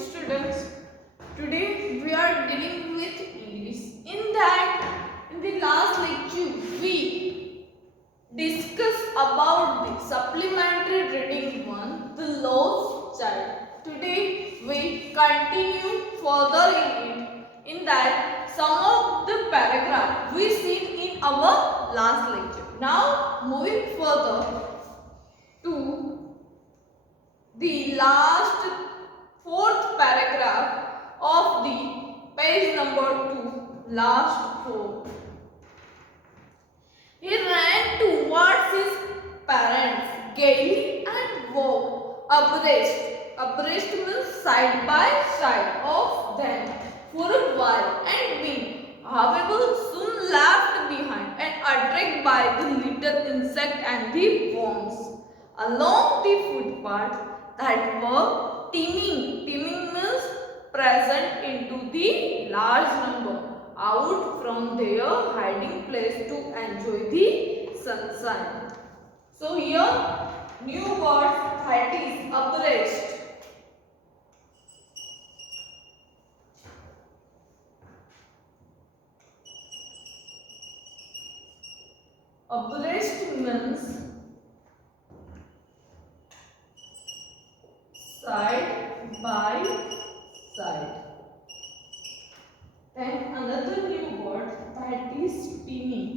students. Today we are dealing with English. In the last lecture, we discussed about the supplementary reading one, the lost child. Today we continue further in it. In that, some of the paragraph we seen in our last lecture. Now moving further to the last fourth paragraph of the page number 2, last 4. He ran towards his parents gaily and walked abreast. Abreast means side by side of them for a while, and being, however, soon left behind and attracted by the little insect and the worms along the footpath that were teeming. Teeming means present into the large number out from their hiding place to enjoy the sunshine. So here new word that is abreast. Abreast means side by side. Then another new word that is teeming.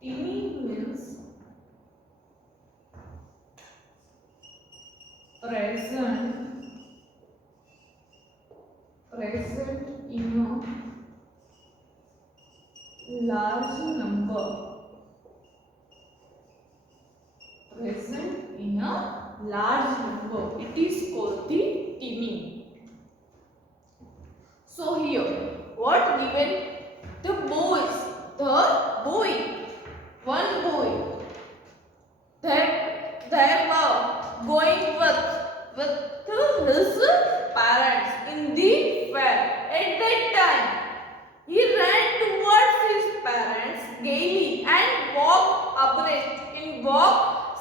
Teeming means present in a large number. Present in a large number. It is called the teeming. So here, what given? The boys, one boy, they were going with his parents in the fair. At that time, he ran towards his parents gaily and walked abreast,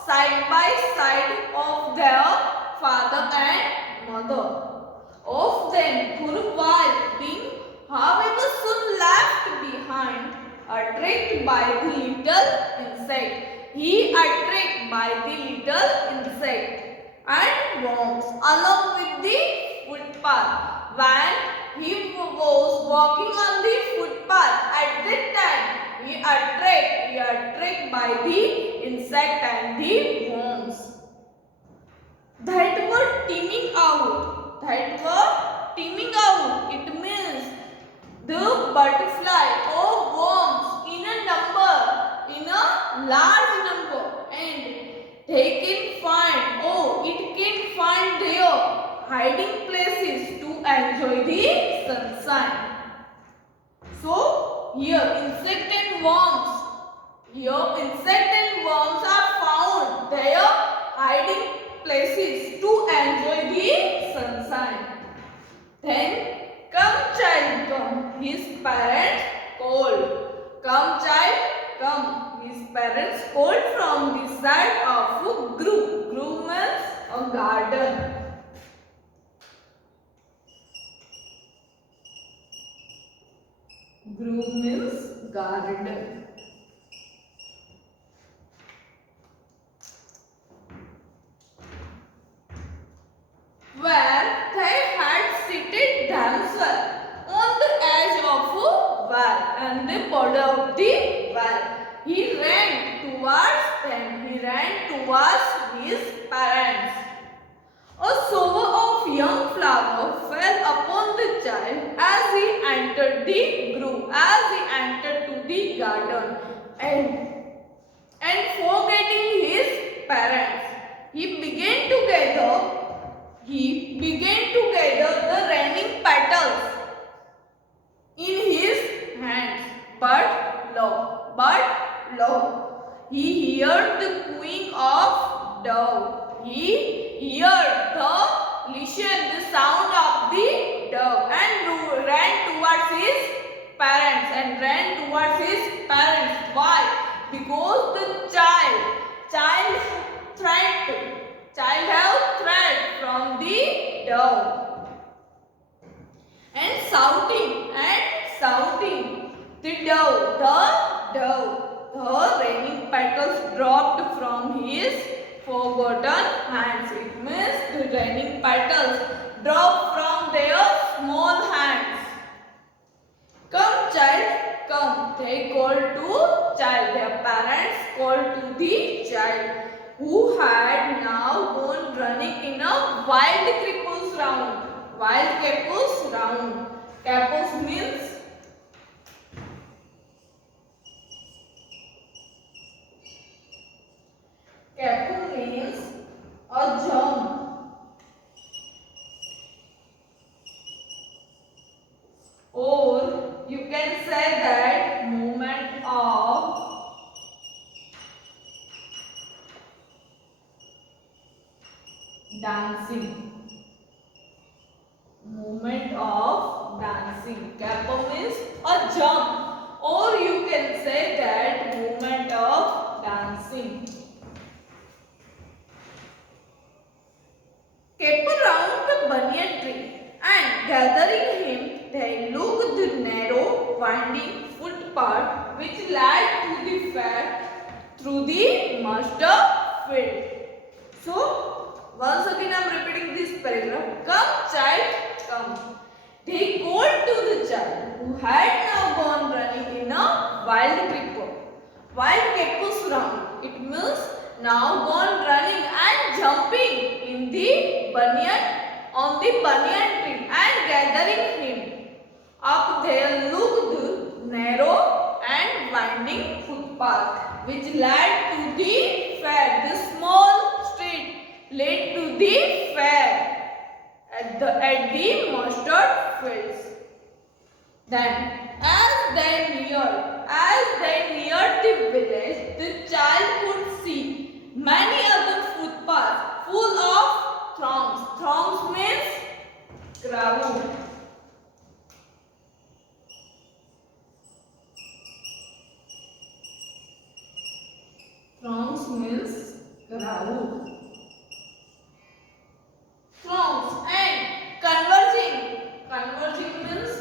side by side of their father and mother. Of them for a while, being, however, soon left behind, attracted by the little insect. He attracted by the little insect and worms along with the footpath. When he was walking on the footpath, at that time he attracted by the insect and the worms that were teeming out. It means the butterfly or worms in a large number, and it can find their hiding places to enjoy the sunshine. So here insect and worms are found their hiding places to enjoy the sunshine. Then, come child, come, his parents called. Come child, come, his parents called from the side of a grove. Grove means a garden. Grove means garden. Where they had seated themselves on the edge of a well and the border of the well. He ran towards his parents. A shower of young flowers fell upon the child as he entered the grove, as he entered to the garden, and forgetting his parents, he began to gather the raining petals in his hands. But lo, he heard the cooing of dove. He heard the sound of the dove and ran towards his parents. Why? Because the child tried child have thread from the dove. And shouting. The raining petals dropped from his forgotten hands. It means the raining petals dropped from their small hands. Come child, come. They called to child. Their parents called to the child, who had now gone running in a wild cripples round. Wild capus round. Capus means a jump, or you can say that movement of dancing. Movement of dancing. Capo means a jump, or you can say that movement of dancing. Kept around the banyan tree, and gathering him, they looked the narrow, winding footpath which led to the fair through the mustard field. So, once again I am repeating this paragraph. Come, child, come. They called to the child, who had now gone running in a wild creeper. Wild capus round. It means now gone running and jumping in the on the banyan tree, and gathering him. Up there looked narrow and winding footpath which led to the fair. The small street led to the fair at the mustard fields. Then, as they neared the village, the child could see many other footpaths full of throngs. Throngs means crowd. Throngs means crowd. Throngs and converging. Converging means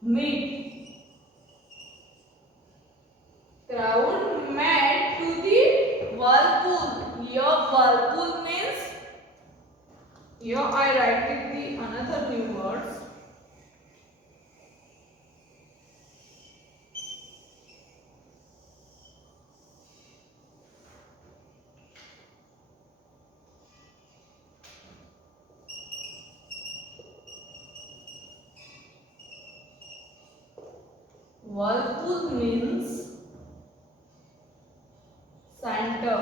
meet. Crowd met to the whirlpool. Here whirlpool means, here I write it the another new words. Whirlpool means center.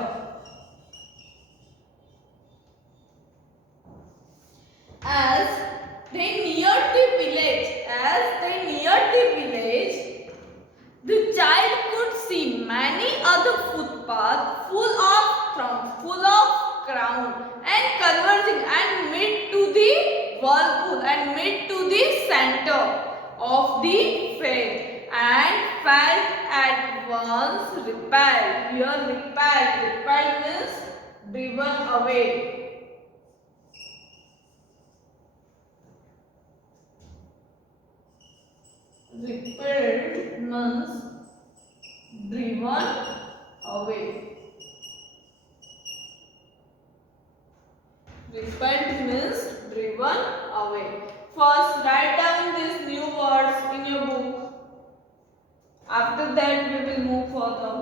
As they neared the village, the child could see many other footpaths full of throngs, full of crowd, and converging and meet to the whirlpool and meet to the center of the fair, and felt at once repelled. Here repelled means driven away. Repelled means driven away. Repelled means driven away. First, write down these new words in your book. After that, we will move further.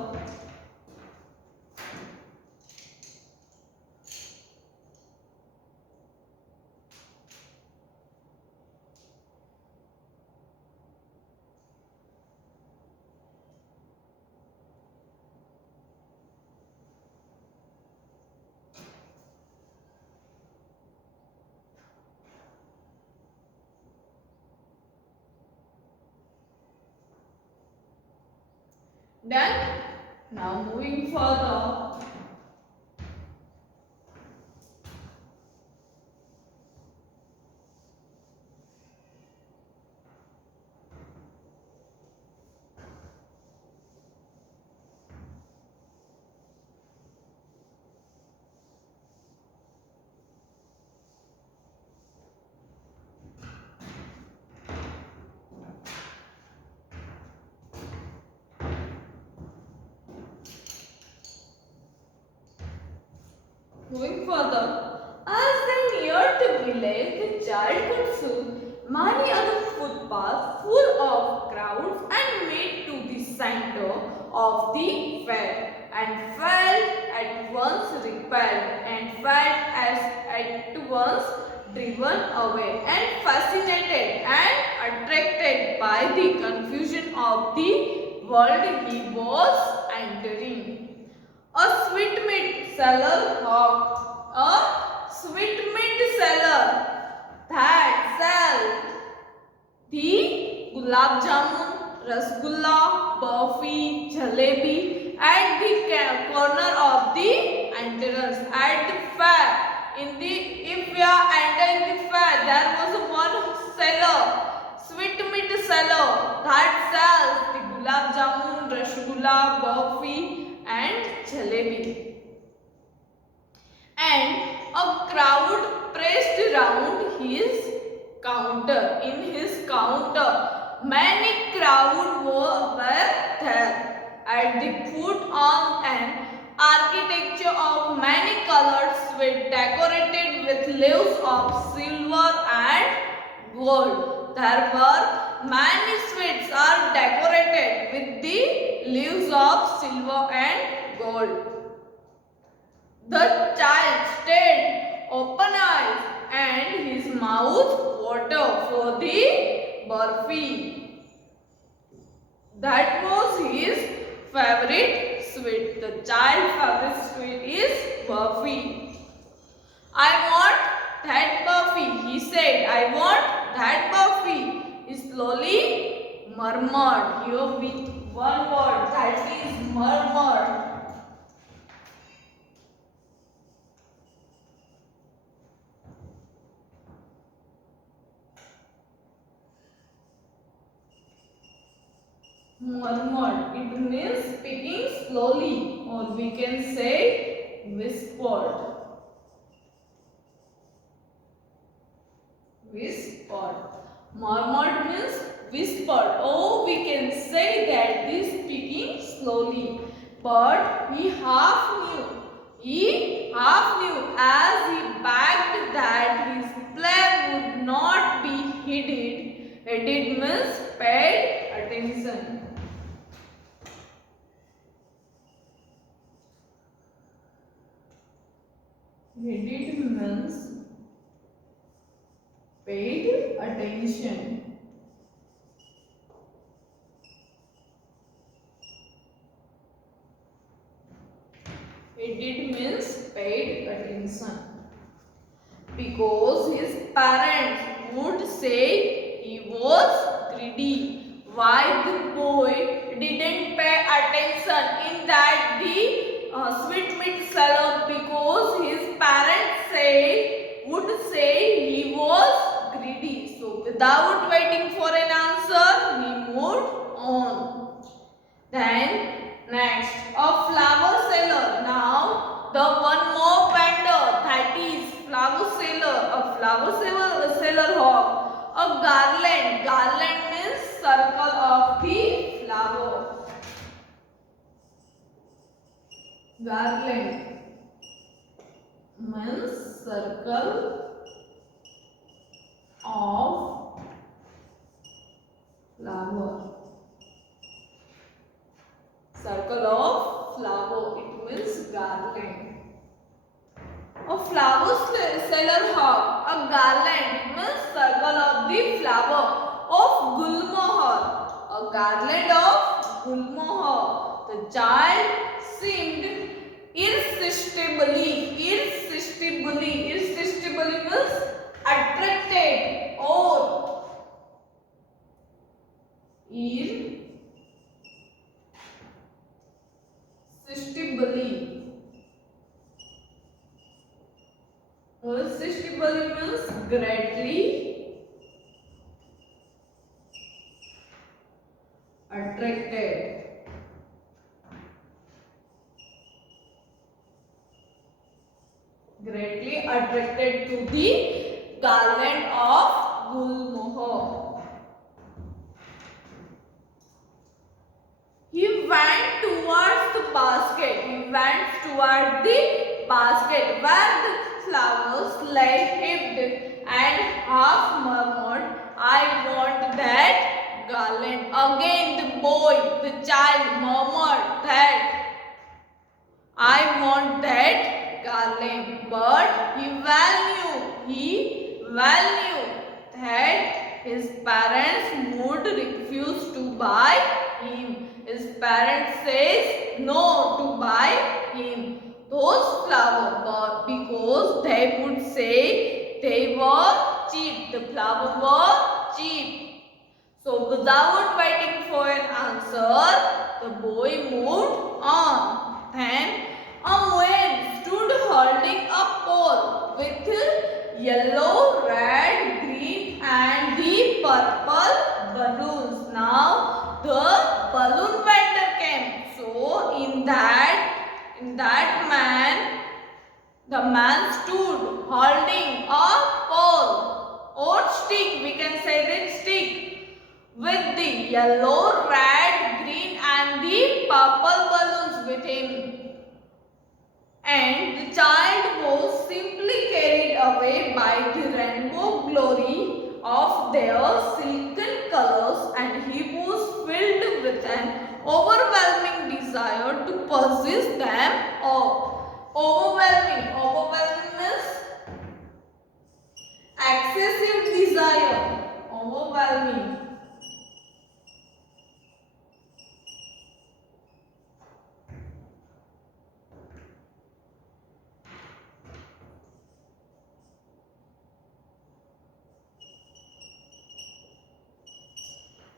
Done? Now moving further. Going further, as they neared the village, the child could see many other footpaths full of crowds and made to the center of the fair and felt at once repelled and felt as at once driven away and fascinated and attracted by the confusion of the world he was entering. A sweetmeat seller hawk, a sweetmeat seller that sells the gulab jamun, rasgulla, burfi, jalebi at the corner of the entrance at the fair. If we are entering the fair, there was one seller, sweetmeat seller that sells the gulab jamun, rasgulla, burfi and jalebi. And a crowd pressed around his counter. In his counter, many crowd were there. At the foot on an architecture of many colors with decorated with leaves of silver and gold. There were many sweets are decorated with the leaves of silver and gold. The child stared open eyes and his mouth watered for the burfi. That was his favorite sweet. The child's favorite sweet is burfi. I want that burfi, he said. I want that burfi. He slowly murmured. Here with one word, that is murmured. Murmured. It means speaking slowly, or we can say whispered. Whispered. Murmured means whispered. Oh, we can say that this speaking slowly. But he half knew. He half knew as he begged that his play would not be heeded. Heeded means paid attention. Heeded means paid attention. Heeded means paid attention. Because his parents would say he was greedy. Why the boy didn't pay attention in that the sweetmeat seller? Because his parents would say he was greedy. So without waiting for an answer, he moved on. Then next, a flower seller. Now the one more vendor, that is flower seller, a flower seller hawk. A garland. Garland means circle of the flower. Garland means circle of flower. Circle of flower, it means garland. A flower seller hawk, a garland means circle of the flower of gulmohar. A garland of gulmohar. The child seemed irresistibly means attracted or irresistibly means greatly attracted. Greatly attracted to the garland of gulmohar. He went towards the basket. He went toward the basket where the flowers lay heaped, and half murmured, I want that garland. Again the child murmured that I want that garland. But he well knew that his parents would refuse to buy him. His parents says no to buy him those flowers because they would say they were cheap. The flowers were cheap. So without waiting for an answer, the boy moved on. Then a man stood holding a pole with yellow, red, green and the purple balloons. Now the balloon vendor came. So the man stood holding a pole or stick, we can say that stick, with the yellow, red, green and the purple balloons with him. And the child was simply carried away by the rainbow glory of their silken colors, and he was filled with an overwhelming desire to possess them all. Overwhelming means excessive desire. Overwhelming.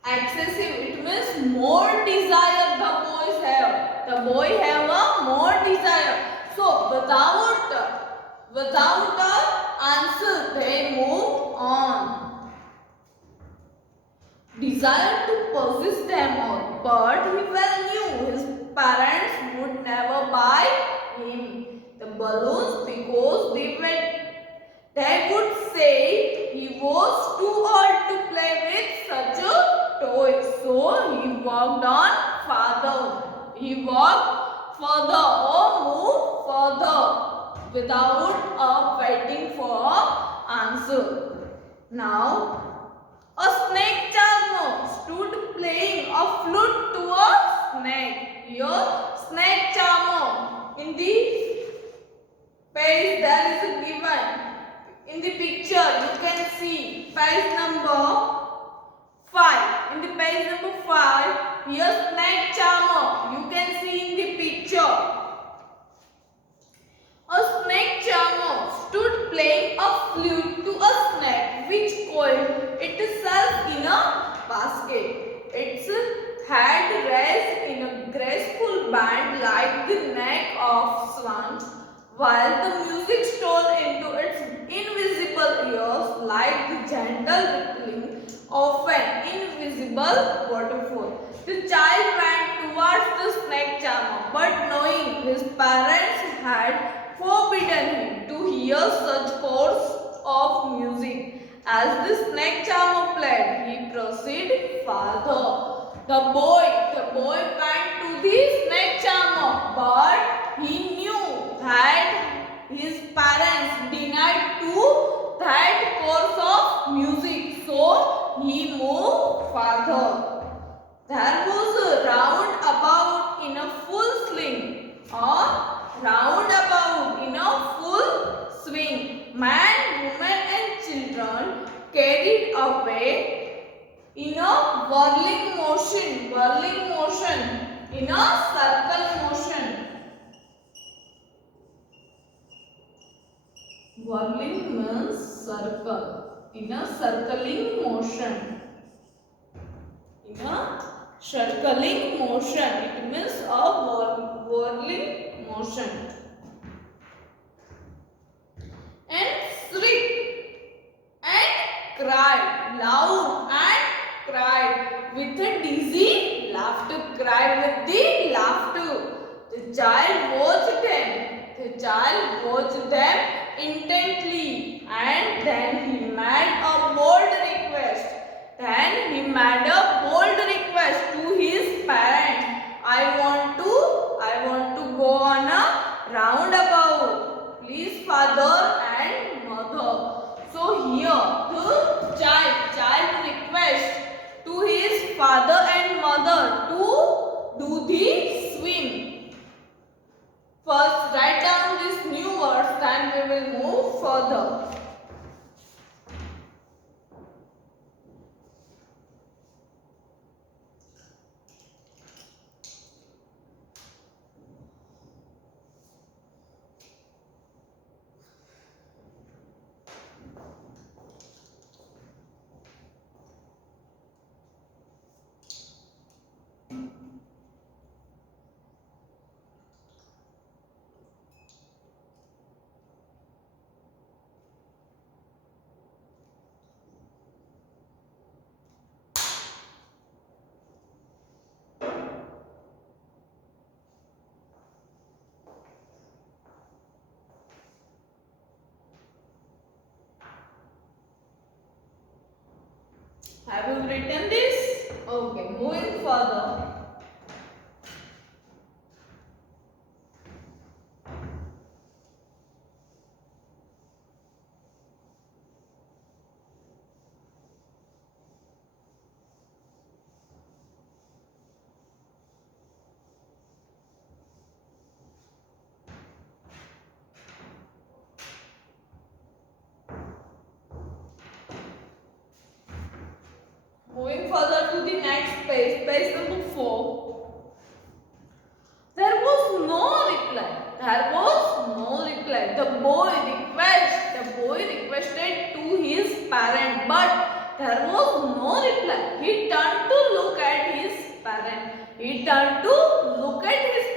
Excessive, it means more desire the boys have. The boy have a more desire. So without a answer, they move on. Desire to possess them all, but he well knew his parents would never buy him the balloons because they would say he was too old to play with such a toy. So he walked on farther. He walked further or moved further without waiting for answer. Now a snake charmer stood playing a flute to a snake. Here, snake charmer. In the page there is a given. In the picture you can see page number 5. In the page number 5, here snake charmer. You can see in the picture. A snake charmer stood playing a flute to a snake which coiled itself in a basket. Its head raised in a graceful band like the neck of swan, while the music stole into its invisible ears like the gentle rippling of an invisible waterfall. The child ran towards the snake charmer, but knowing his parents had forbidden him to hear such chords of music as the snake charmer played, he proceeded farther. The boy went to the snake charmer, but he knew that his parents denied to that course of music, so he moved farther. There was a roundabout in a full swing, or roundabout in a full swing. Man, women and children carried away in a whirling motion, in a circle motion. Whirling means circle, in a circling motion. In a circling motion, it means a whirling motion. And shrieked and cried, loud and cried with a dizzy laughter, cried with the laughter. The child watched them intently, and then he made a bold request. To his parents. I want to go on a child requests to his father and mother to do the swim. First, write down these new words, then we will move further. Have you written this? Okay, moving further. Moving further to the next page, page number 4. There was no reply. There was no reply. The boy requested to his parent, but there was no reply. He turned to look at his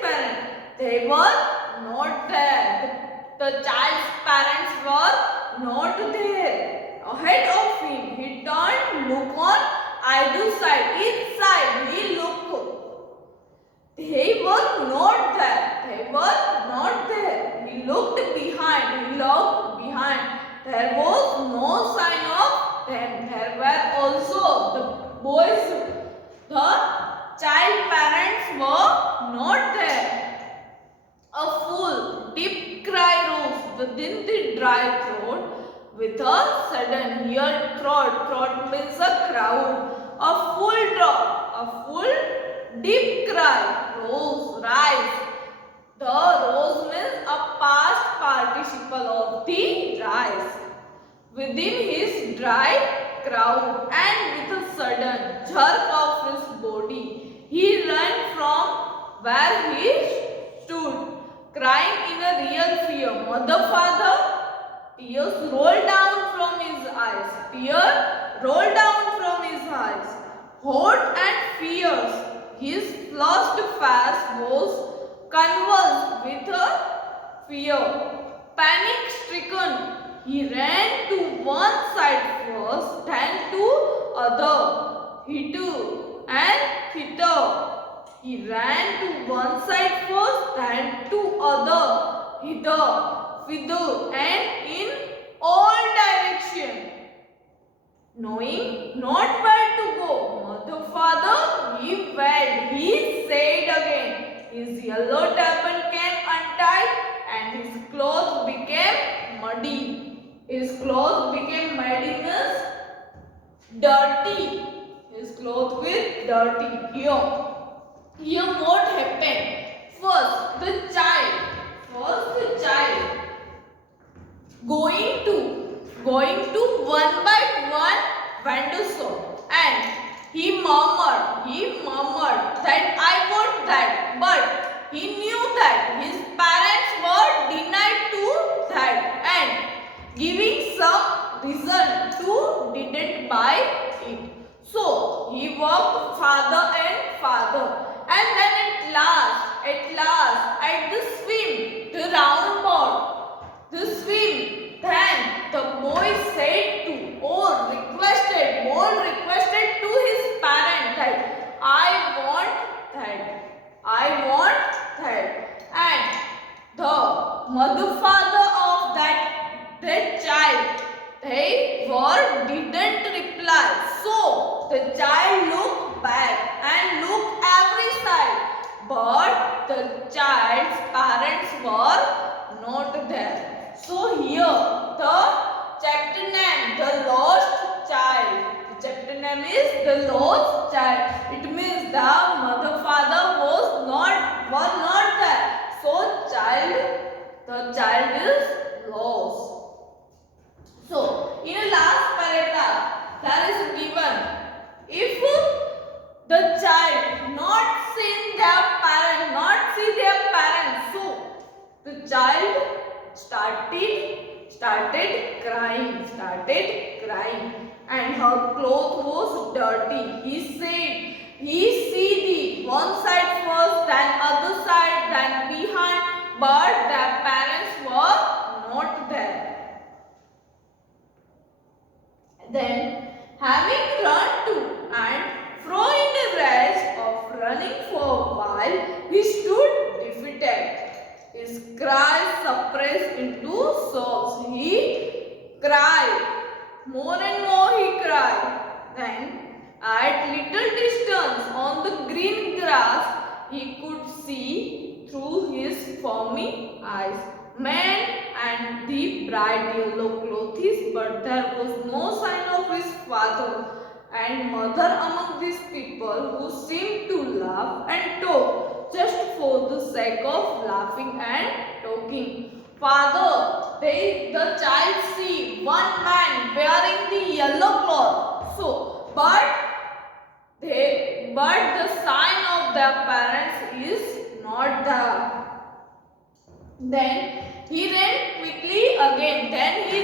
parent. They were not there. The child's parents were not there. Ahead of him, he turned, looked on either side. Each side he looked. They were not there. He looked behind. There was no sign of them. There were also the child parents were not there. A full, deep cry rose within the dry throat. With a sudden, here throat means a crowd. A full deep cry, rise. The rose means a past participle of the rise. Within his dry crowd, and with a sudden jerk of his body, he ran from where he stood, crying in a real fear. Mother, father, tears rolled down from his eyes. Hot and fierce, his flushed face was convulsed with fear. Panic-stricken, he ran to one side first, then to other. Hither and thither. He ran to one side first, then to other. Hither, and in all directions. Knowing not where to go, mother, father, he wailed. He said again. His yellow turban came untied and his clothes became muddy. His clothes became muddy means dirty. His clothes were dirty. Here what happened? First the child going to one by one window shop, and he murmured that I want that, but he knew that his parents were denied to that and giving some reason to didn't buy it. So he walked farther and farther, and then at last at the swim, the round board, the swim. Then the boy said to or requested to his parent that I want that, and the mother father of that child, they didn't reply. So the child looked back and looked every side, but the child's parents were not there. So here the chapter name, the lost child. name is the lost child. It means the mother father was not there. So the child is lost. So in the last paragraph there is given, if the child not see their parents, so the child started crying, and her cloth was dirty. He said he see the one side first, then other side, then behind, but their parents were not there. Then, having run to and fro in the race of running for a while, he stood defeated, his cries suppressed into sobs. He cried, more and more he cried. Then, at little distance on the green grass, he could see through his foamy eyes men and the bright yellow clothes, but there was no sign of his father and mother among these people, who seemed to laugh and talk just for the sake of laughing and talking. Father, the child see one man wearing the yellow cloth. So, but the sign of their parents is not there. Then he ran quickly again. Then he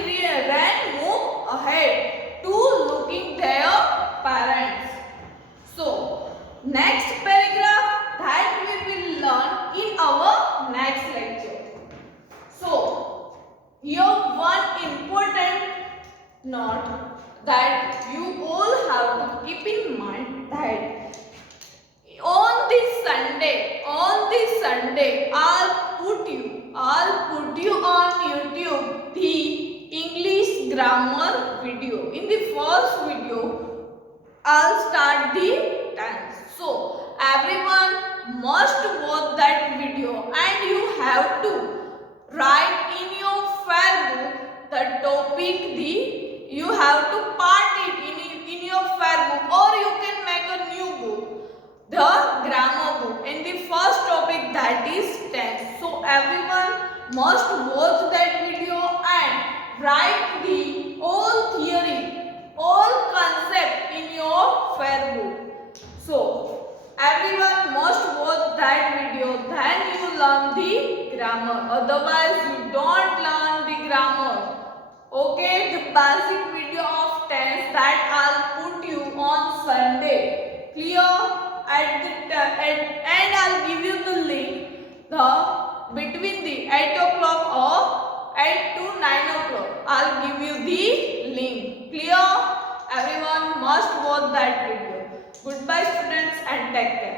moved ahead to looking their parents. So, next paragraph that we will learn in our next lecture. So, here one important note that you all have to keep in mind, that on this Sunday, I'll put you on YouTube the English grammar video. In the first video, I'll start the tense. So everyone must watch that video, and you have to write in your fair book the topic. You have to part it in your fair book, or you can make a new book, the grammar book, and the first topic, that is tense. So everyone must watch that video and write the all theory, all concept in your fair book. So everyone must watch that video, then you learn the grammar. Otherwise you don't learn the grammar. Okay, the basic video of tense that I'll put you on Sunday. Clear? And I'll give you the link between the 8 o'clock or 8 to 9 o'clock. I'll give you the link. Clear? Everyone must watch that video. Goodbye students, and take care.